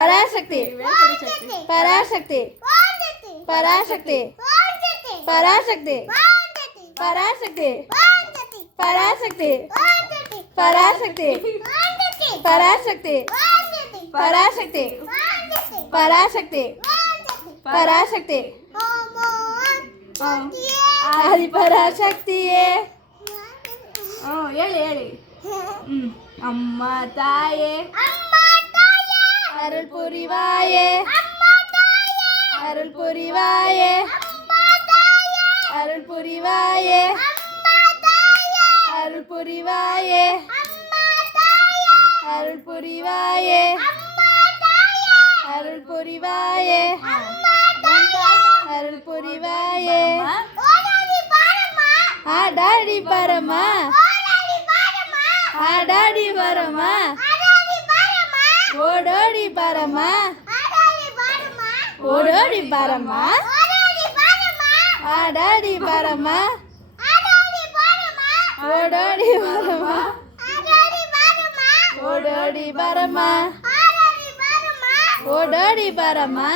पराशक्ति पराशक्ति पराशक्ति पराशक्ति पराशक्ति पराशक्ति पराशक्ति पराशक्ति पराशक्ति पराशक्ति पराशक्ति ಆದಿ ಪರಾಶಕ್ತಿಯೇ ಹ್ಞೂ ಹೇಳಿ ಹೇಳಿ ಹ್ಞೂ ಅಮ್ಮ ತಾಯೇ புரிவாயே அருள் புரிவாயே அருள் புரிவாயே அருள் புரிவாயே அருள் புரிவாயே அருள் புரிவாயே அருள் புரிவாயே ஆடாடி பரமா. ஆடாடி பரமா. ஓடோடி பாரம்மா. ஓடோடி பாரம்மா. ஆடாடி பாரம்மா. ஓடோடி பாரம்மா. ஓடோடி பாரம்மா. ஓடோடி பாரம்மா.